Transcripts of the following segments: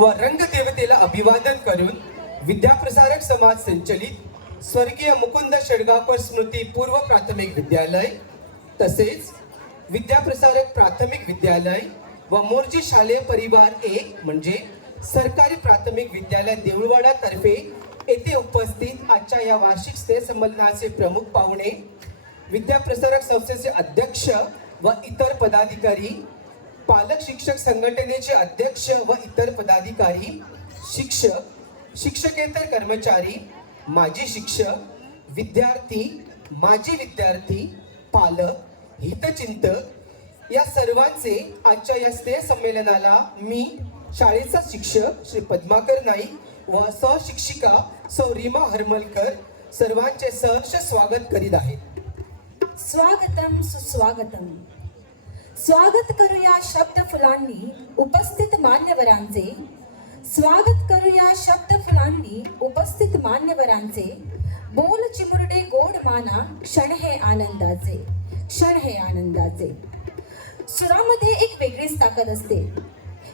व रंगदेवतेला अभिवादन करून विद्याप्रसारक समाज संचलित स्वर्गीय मुकुंद शेडगावकर स्मृती पूर्व प्राथमिक विद्यालय तसेच विद्याप्रसारक प्राथमिक विद्यालय व मोर्जी शालेय परिवार एक म्हणजे सरकारी प्राथमिक विद्यालय देऊळवाडा तर्फे येथे उपस्थित आजच्या या वार्षिक स्नेह प्रमुख पाहुणे विद्याप्रसारक संस्थेचे अध्यक्ष व इतर पदाधिकारी पालक शिक्षक संघटनेचे अध्यक्ष व इतर पदाधिकारी शिक्षक शिक्षकेतर कर्मचारी माजी शिक्षक विद्यार्थी माजी विद्यार्थी पालक हितचिंतक या सर्वांचे आजच्या या स्नेह संमेलनाला मी शाळेचा शिक्षक श्री पद्माकर नाईक व सहशिक्षिका सौ रीमा हरमलकर सर्वांचे सहर्ष स्वागत करीत आहेत स्वागतम सुस्वागतम. स्वागत करूया शब्द फुलांनी उपस्थित मान्यवरांचे. स्वागत करूया शब्द फुलांनी उपस्थित मान्यवरांचे. बोल चिमुरडे गोड माना क्षण हे आनंदाचे क्षण हे आनंदाचे. सुरामध्ये एक वेगळीच ताकद असते.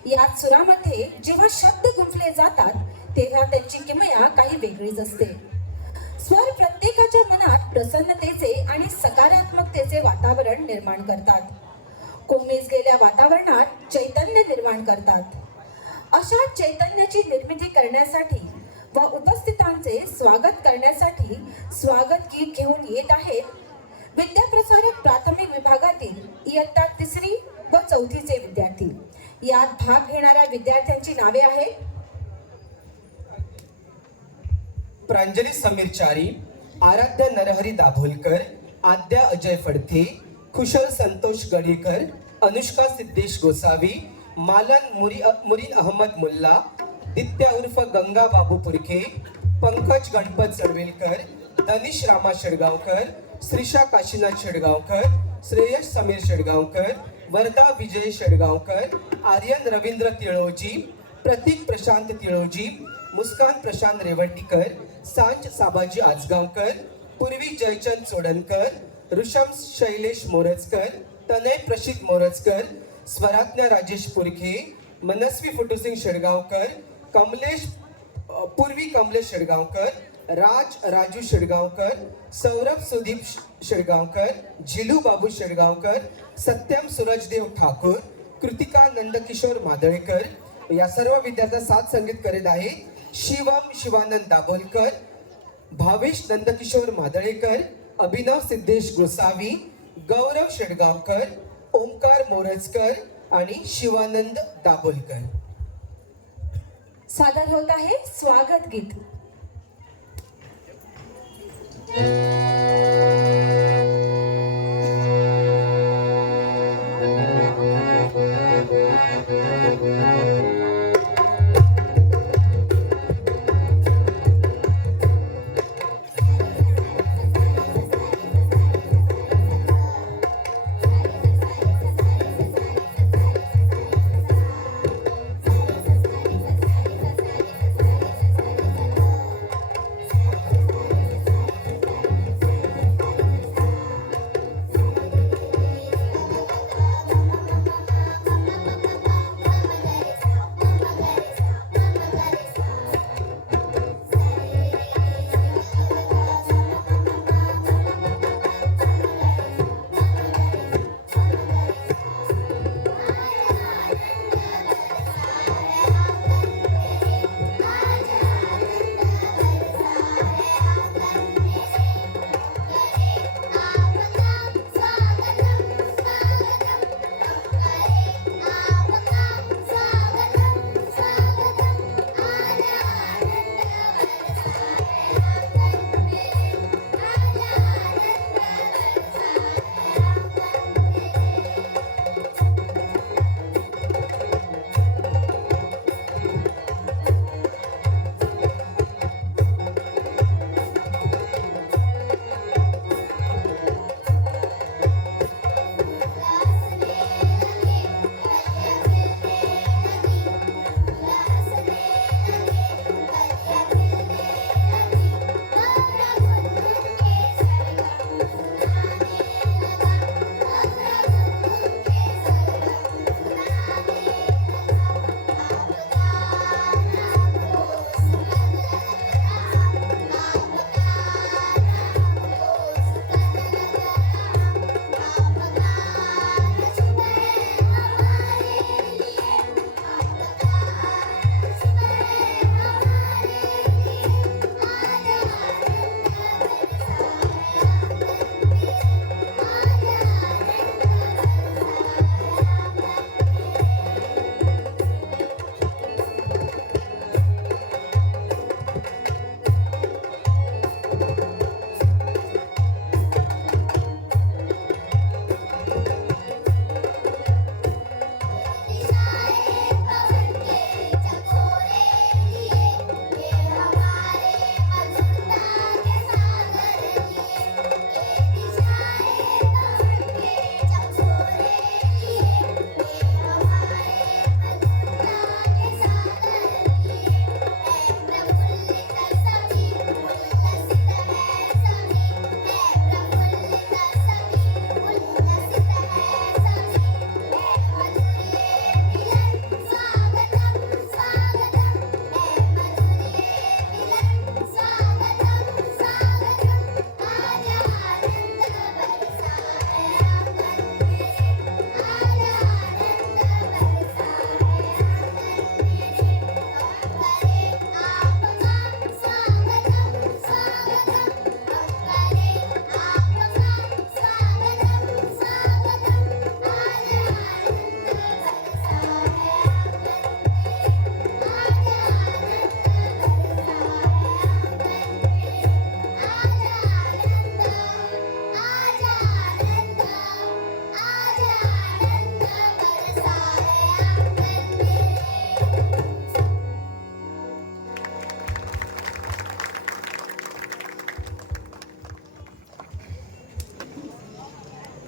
या सुरामध्ये जेव्हा शब्द गुंफले जातात तेव्हा त्यांची किमया काही वेगळीच असते. स्वर प्रत्येकाच्या मनात प्रसन्नतेचे आणि सकारात्मकतेचे वातावरण निर्माण करतात. कोमेजलेल्या वातावरणात चैतन्य निर्माण करतात. अशा चैतन्याची निर्मिती करण्यासाठी व उपस्थितांचे स्वागत करण्यासाठी स्वागत गीत घेऊन येत आहेत विद्याप्रसारक प्राथमिक विभागातील इयत्ता तिसरी व चौथीचे विद्यार्थी. यात भाग घेणाऱ्या विद्यार्थ्यांची नावे आहेत. प्रांजली समीर चारी आराध्या नरहरी दाभोलकर आद्या अजय फडके कुशल संतोष गडीकर अनुष्का सिद्धेश गोसावी मालन मुरी मुरीन अहमद मुल्ला दित्या उर्फ गंगा बाबू पुरखे पंकज गणपत चडवेलकर धनिश रामा शेडगावकर श्रीषा काशीनाथ शेडगावकर श्रेयस समीर शेडगावकर वरदा विजय शेडगावकर आर्यन रवींद्र तिळोजी प्रतीक प्रशांत तिळोजी मुस्कान प्रशांत रेवंडीकर सांज साबाजी आजगावकर पूर्वी जयचंद चोडणकर ऋषम शैलेश मोरजकर तनय प्रशित मोरजकर स्वराज्ञ राजेश पुरखे मनस्वी फुटुसिंग शेडगावकर कमलेश पूर्वी कमलेश शेडगावकर राज राजू शेडगावकर सौरभ सुदीप श- शेडगावकर झिलू बाबू शेडगावकर सत्यम सूरजदेव ठाकूर कृतिका नंदकिशोर मादळेकर या सर्व विद्यार्थ्या साथ संगीत करीत आहे. शिवम शिवानंद दाभोलकर भावेश नंदकिशोर मादळेकर अभिनव सिद्धेश गोसावी गौरव शेडगावकर ओंकार मोरजकर आणि शिवानंद दाभोलकर. सादर होत आहे स्वागत गीत.